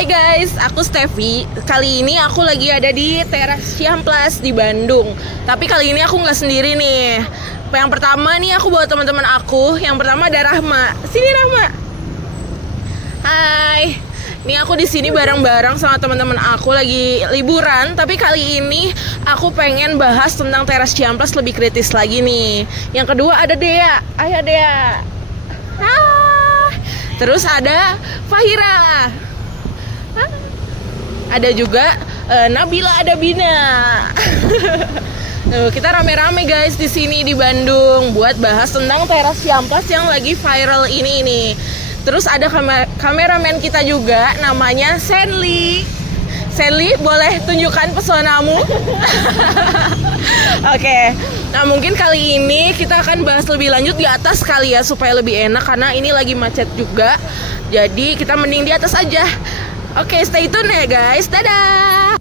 Hai guys, aku Steffi. Kali ini aku lagi ada di Teras Ciamplas di Bandung. Tapi kali ini aku nggak sendiri nih. Yang pertama nih aku bawa teman-teman aku. Yang pertama ada Rahma. Sini Rahma. Hai. Nih aku di sini bareng-bareng sama teman-teman aku lagi liburan. Tapi kali ini aku pengen bahas tentang Teras Ciamplas lebih kritis lagi nih. Yang kedua ada Dea. Ayo Dea. Hai. Terus ada Fahira. Ada juga Nabila, ada Bina. Kita rame-rame guys di sini di Bandung buat bahas tentang Teras Ciamplas yang lagi viral ini nih. Terus ada kameramen kita juga namanya Senli. Senli, boleh tunjukkan pesonamu? Oke. Nah, mungkin kali ini kita akan bahas lebih lanjut di atas kali ya supaya lebih enak karena ini lagi macet juga. Jadi kita mending di atas aja. Oke, stay tune ya guys. Dadah.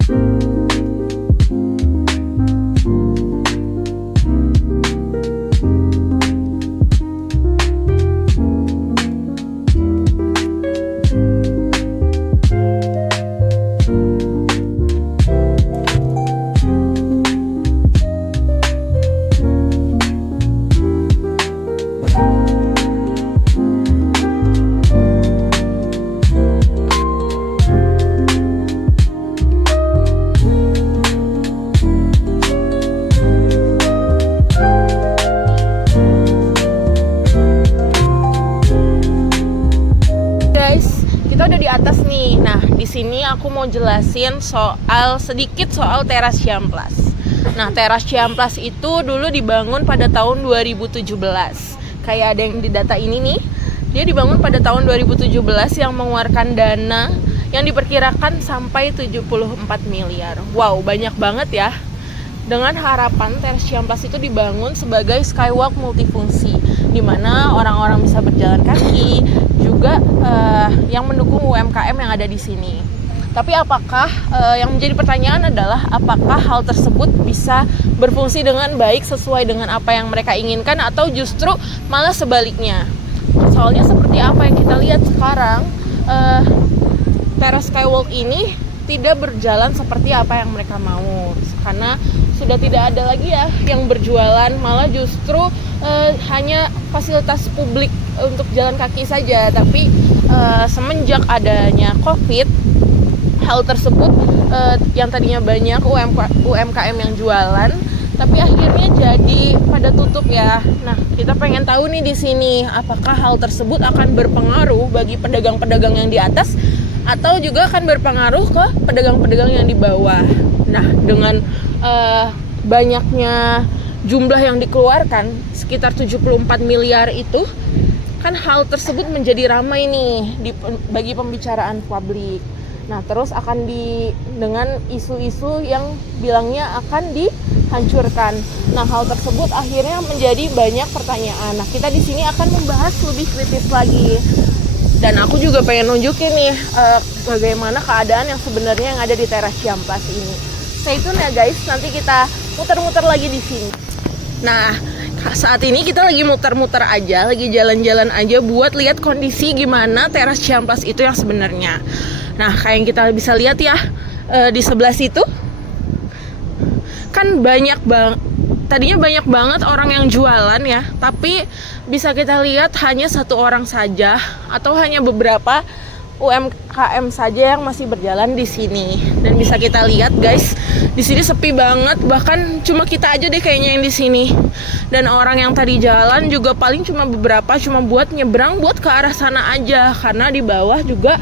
Kita udah di atas nih. Nah, di sini aku mau jelasin sedikit soal Teras Ciamplas. Nah, Teras Ciamplas itu dulu dibangun pada tahun 2017. Kayak ada yang di data ini nih. Dia dibangun pada tahun 2017 yang mengeluarkan dana yang diperkirakan sampai 74 miliar. Wow, banyak banget ya. Dengan harapan Teras Ciamplas itu dibangun sebagai skywalk multifungsi, di mana orang-orang bisa berjalan kaki, juga yang mendukung UMKM yang ada di sini. Tapi apakah yang menjadi pertanyaan adalah apakah hal tersebut bisa berfungsi dengan baik sesuai dengan apa yang mereka inginkan atau justru malah sebaliknya? Soalnya seperti apa yang kita lihat sekarang, Teras Skywalk ini tidak berjalan seperti apa yang mereka mau, karena sudah tidak ada lagi ya yang berjualan, malah justru hanya fasilitas publik untuk jalan kaki saja. Tapi semenjak adanya COVID, hal tersebut yang tadinya banyak UMKM yang jualan, tapi akhirnya jadi pada tutup ya. Nah, kita pengen tahu nih di sini apakah hal tersebut akan berpengaruh bagi pedagang-pedagang yang di atas atau juga akan berpengaruh ke pedagang-pedagang yang di bawah. Nah, dengan banyaknya jumlah yang dikeluarkan sekitar 74 miliar itu, kan hal tersebut menjadi ramai nih bagi pembicaraan publik. Nah, terus akan dengan isu-isu yang bilangnya akan dihancurkan. Nah, hal tersebut akhirnya menjadi banyak pertanyaan. Nah, kita di sini akan membahas lebih kritis lagi. Dan aku juga pengen nunjukin nih bagaimana keadaan yang sebenarnya yang ada di Teras Ciamplas ini. Stay tune ya guys, nanti kita muter-muter lagi di sini. Nah, saat ini kita lagi muter-muter aja, lagi jalan-jalan aja buat lihat kondisi gimana Teras Ciamplas itu yang sebenarnya. Nah, kayak yang kita bisa lihat ya, di sebelah situ kan tadinya banyak banget orang yang jualan ya, tapi bisa kita lihat hanya satu orang saja atau hanya beberapa UMKM saja yang masih berjalan di sini. Dan bisa kita lihat guys, di sini sepi banget, bahkan cuma kita aja deh kayaknya yang di sini. Dan orang yang tadi jalan juga paling cuma beberapa, cuma buat nyebrang buat ke arah sana aja, karena di bawah juga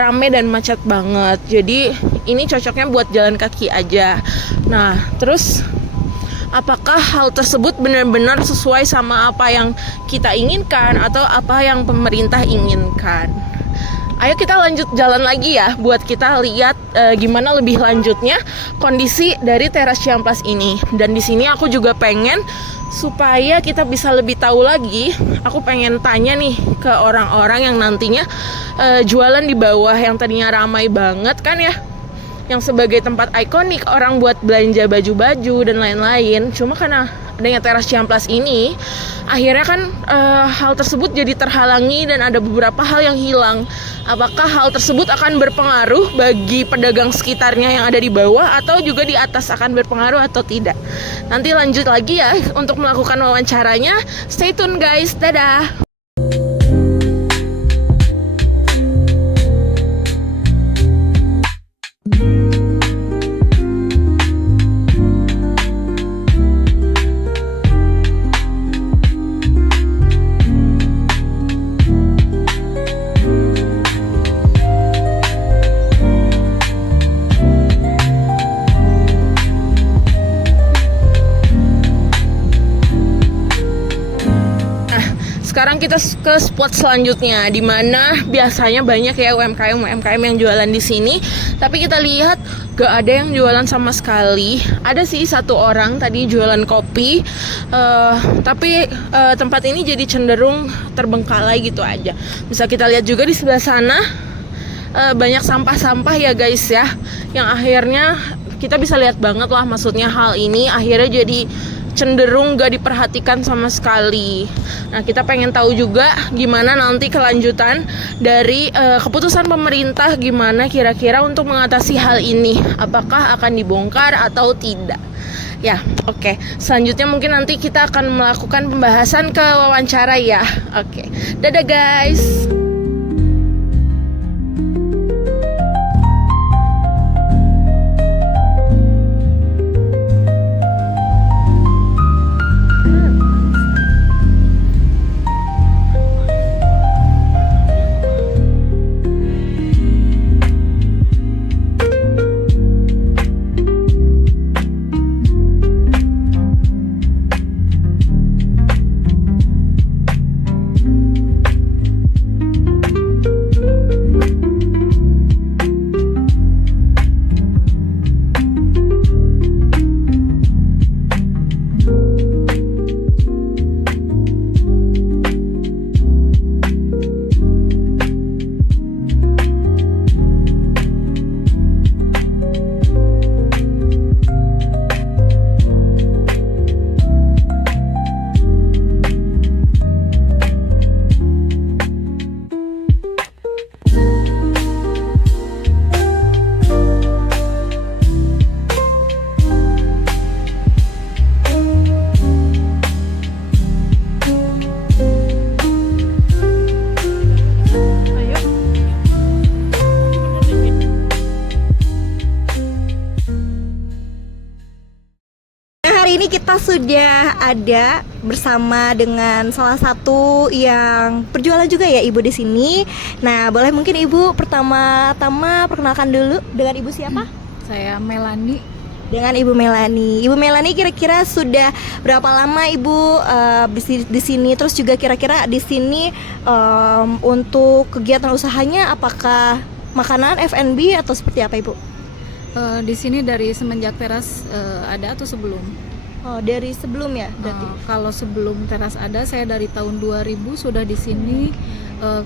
rame dan macet banget. Jadi ini cocoknya buat jalan kaki aja. Nah, terus apakah hal tersebut benar-benar sesuai sama apa yang kita inginkan atau apa yang pemerintah inginkan? Ayo kita lanjut jalan lagi ya buat kita lihat gimana lebih lanjutnya kondisi dari Teras Ciamplas ini. Dan di sini aku juga pengen supaya kita bisa lebih tahu lagi, aku pengen tanya nih ke orang-orang yang nantinya jualan di bawah yang tadinya ramai banget kan ya, yang sebagai tempat ikonik orang buat belanja baju-baju dan lain-lain. Cuma karena adanya teras Ciamplas ini, akhirnya kan hal tersebut jadi terhalangi dan ada beberapa hal yang hilang. Apakah hal tersebut akan berpengaruh bagi pedagang sekitarnya yang ada di bawah atau juga di atas akan berpengaruh atau tidak? Nanti lanjut lagi ya untuk melakukan wawancaranya. Stay tune guys, dadah! Sekarang kita ke spot selanjutnya, di mana biasanya banyak ya UMKM yang jualan di sini. Tapi kita lihat gak ada yang jualan sama sekali. Ada sih satu orang tadi jualan kopi, tapi tempat ini jadi cenderung terbengkalai gitu aja. Bisa kita lihat juga di sebelah sana banyak sampah-sampah ya guys ya, yang akhirnya kita bisa lihat banget lah, maksudnya hal ini akhirnya jadi cenderung gak diperhatikan sama sekali. Nah, kita pengen tahu juga gimana nanti kelanjutan dari keputusan pemerintah, gimana kira-kira untuk mengatasi hal ini. Apakah akan dibongkar atau tidak? Ya, oke. Selanjutnya mungkin nanti kita akan melakukan pembahasan ke wawancara ya. Oke. Dadah guys. Ini kita sudah ada bersama dengan salah satu yang berjualan juga ya Ibu di sini. Nah, boleh mungkin Ibu pertama-tama perkenalkan dulu, dengan Ibu siapa? Saya Melani. Dengan Ibu Melani. Ibu Melani kira-kira sudah berapa lama Ibu di sini? Terus juga kira-kira di sini untuk kegiatan usahanya apakah makanan, F&B atau seperti apa Ibu? Di sini dari semenjak teras ada atau sebelum? Oh, dari sebelum ya berarti. Kalau sebelum teras ada, saya dari tahun 2000 sudah di sini.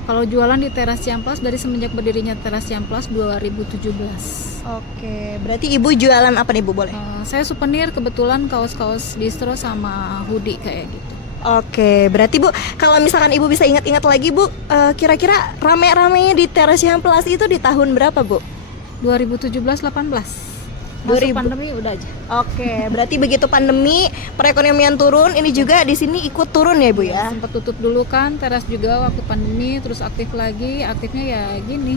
Kalau jualan di teras Ciamplas dari semenjak berdirinya teras Ciamplas 2017. Oke, berarti Ibu jualan apa nih Bu, boleh? Saya souvenir, kebetulan kaos-kaos distro sama hoodie kayak gitu. Oke, berarti Bu, kalau misalkan Ibu bisa ingat-ingat lagi Bu, kira-kira rame-ramenya di teras Ciamplas itu di tahun berapa Bu? 2017-18. Masuk pandemi udah aja. Oke, berarti begitu pandemi perekonomian turun, ini juga di sini ikut turun ya Bu ya? Sempat tutup dulu kan teras juga waktu pandemi, terus aktif lagi, aktifnya ya gini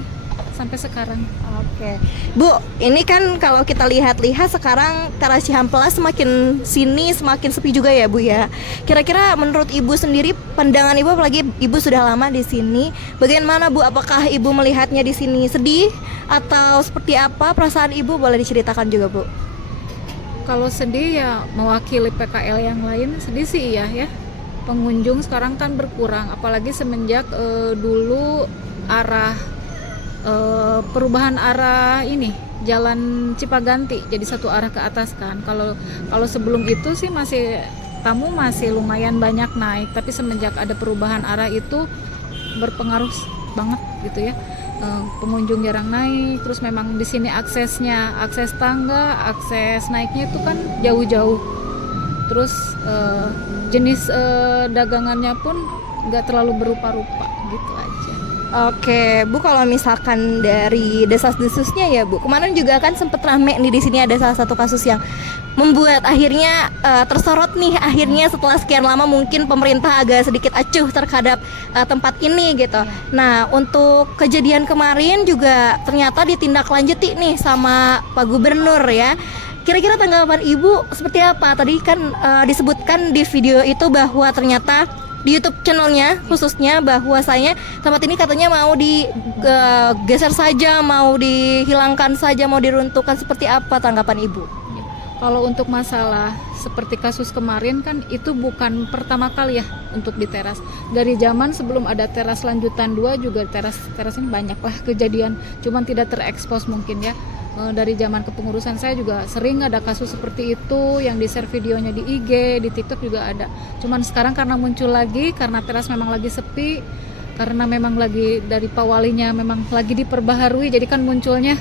sampai sekarang. Oke, Bu, ini kan kalau kita lihat-lihat sekarang teras Ciamplas semakin sini semakin sepi juga ya Bu ya. Kira-kira menurut Ibu sendiri, pandangan Ibu, apalagi Ibu sudah lama di sini, bagaimana Bu? Apakah Ibu melihatnya di sini sedih atau seperti apa perasaan Ibu? Boleh diceritakan juga Bu. Kalau sedih ya mewakili PKL yang lain, sedih sih iya ya. Pengunjung sekarang kan berkurang, apalagi semenjak dulu arah perubahan arah ini Jalan Cipaganti jadi satu arah ke atas kan. Kalau sebelum itu sih tamu masih lumayan banyak naik, tapi semenjak ada perubahan arah itu berpengaruh banget gitu ya. Pengunjung jarang naik, terus memang di sini akses tangga, akses naiknya itu kan jauh-jauh. Terus jenis dagangannya pun nggak terlalu berupa-rupa gitu aja. Oke, Bu, kalau misalkan dari desas-desusnya ya, Bu. Kemarin juga kan sempet rame nih, di sini ada salah satu kasus yang membuat akhirnya tersorot nih, akhirnya setelah sekian lama mungkin pemerintah agak sedikit acuh terhadap tempat ini gitu. Nah, untuk kejadian kemarin juga ternyata ditindaklanjuti nih sama Pak Gubernur ya. Kira-kira tanggapan Ibu seperti apa? Tadi kan disebutkan di video itu bahwa ternyata di YouTube channelnya khususnya bahwasanya tempat ini katanya mau digeser saja, mau dihilangkan saja, mau diruntuhkan. Seperti apa tanggapan Ibu? Kalau untuk masalah seperti kasus kemarin kan itu bukan pertama kali ya untuk di teras. Dari zaman sebelum ada teras lanjutan 2 juga teras ini banyak lah kejadian, cuman tidak terekspos mungkin ya. Dari zaman kepengurusan saya juga sering ada kasus seperti itu yang di-share videonya di IG, di TikTok juga ada. Cuman sekarang karena muncul lagi, karena teras memang lagi sepi, karena memang lagi dari pawalinya memang lagi diperbaharui, jadi kan munculnya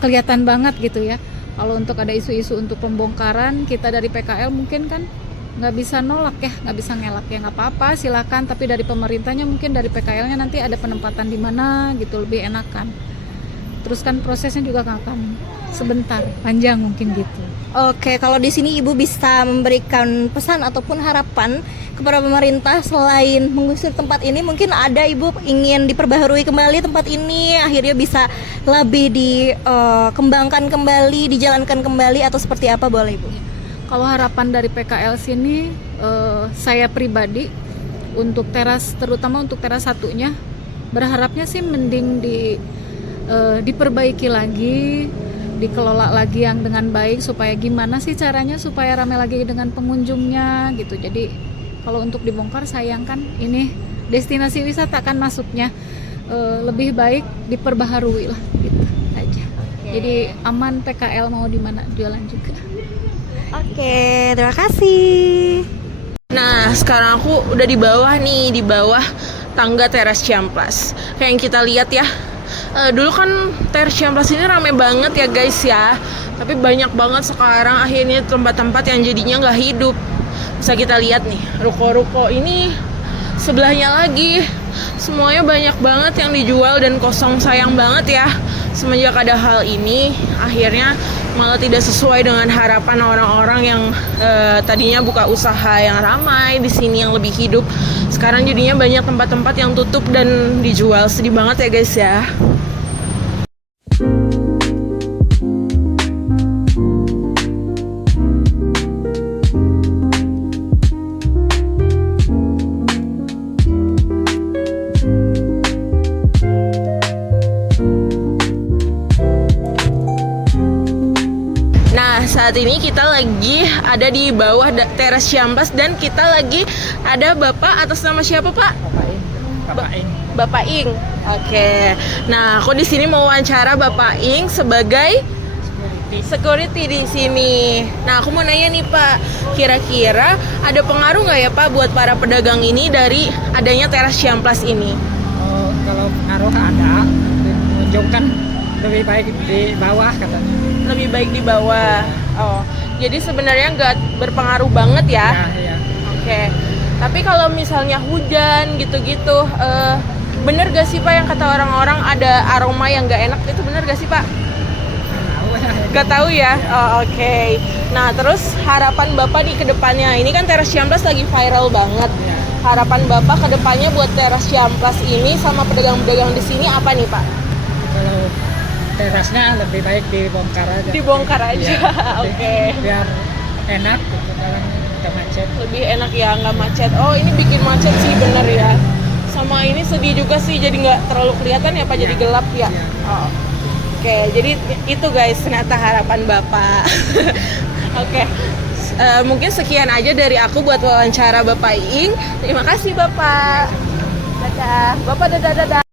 kelihatan banget gitu ya. Kalau untuk ada isu-isu untuk pembongkaran, kita dari PKL mungkin kan nggak bisa nolak ya, nggak bisa ngelak ya, nggak apa-apa silakan. Tapi dari pemerintahnya mungkin dari PKL-nya nanti ada penempatan di mana gitu lebih enakan. Terus kan prosesnya juga nggak akan sebentar, panjang mungkin gitu. Oke, kalau di sini Ibu bisa memberikan pesan ataupun harapan kepada pemerintah selain mengusir tempat ini, mungkin ada Ibu ingin diperbaharui kembali tempat ini, akhirnya bisa lebih dikembangkan kembali, dijalankan kembali, atau seperti apa, boleh Ibu? Kalau harapan dari PKL sini, saya pribadi untuk teras, terutama untuk teras satunya, berharapnya sih mending diperbaiki lagi, dikelola lagi yang dengan baik, supaya gimana sih caranya supaya ramai lagi dengan pengunjungnya gitu. Jadi kalau untuk dibongkar sayang kan ini destinasi wisata kan masuknya, lebih baik diperbaharui lah gitu aja. Jadi aman, PKL mau di mana jualan juga. Oke, terima kasih. Nah, sekarang aku udah di bawah nih, di bawah tangga teras Ciamplas. Kayak yang kita lihat ya, dulu kan teras Ciamplas ini rame banget ya guys ya. Tapi banyak banget sekarang akhirnya tempat-tempat yang jadinya nggak hidup. Bisa kita lihat nih, ruko-ruko ini sebelahnya lagi semuanya banyak banget yang dijual dan kosong. Sayang banget ya, semenjak ada hal ini akhirnya malah tidak sesuai dengan harapan orang-orang yang tadinya buka usaha yang ramai di sini, yang lebih hidup. Sekarang jadinya banyak tempat-tempat yang tutup dan dijual. Sedih banget ya guys ya. Saat ini kita lagi ada di bawah teras Ciamplas dan kita lagi ada Bapak, atas nama siapa Pak? Bapak Ing. Bapak Ing. Oke. Nah, aku di sini mau wawancara Bapak Ing sebagai security di sini. Nah, aku mau nanya nih Pak, kira-kira ada pengaruh nggak ya Pak buat para pedagang ini dari adanya teras Ciamplas ini? Oh, kalau pengaruh ada, pengunjung kan lebih baik di bawah katanya. Lebih baik di bawah. Oh, jadi sebenarnya nggak berpengaruh banget ya? Ya. Oke. Tapi kalau misalnya hujan gitu-gitu, bener gak sih Pak yang kata orang-orang ada aroma yang nggak enak, itu bener gak sih Pak? Gak tahu ya? Oh, oke. Nah, terus harapan Bapak nih ke depannya, ini kan teras Ciamplas lagi viral banget. Harapan Bapak ke depannya buat teras Ciamplas ini sama pedagang-pedagang di sini apa nih Pak? Kalau terasnya lebih baik dibongkar aja. Dibongkar aja, Ya, oke. Biar enak gitu, kalau nggak macet. Lebih enak ya, nggak macet. Oh, ini bikin macet sih, bener ya. Sama ini sedih juga sih, jadi nggak terlalu kelihatan ya Pak, jadi gelap ya. Ya. Oh. Oke, jadi itu guys ternyata harapan Bapak. Oke, mungkin sekian aja dari aku buat wawancara Bapak Ing. Terima kasih Bapak. Dadah, Bapak dadah.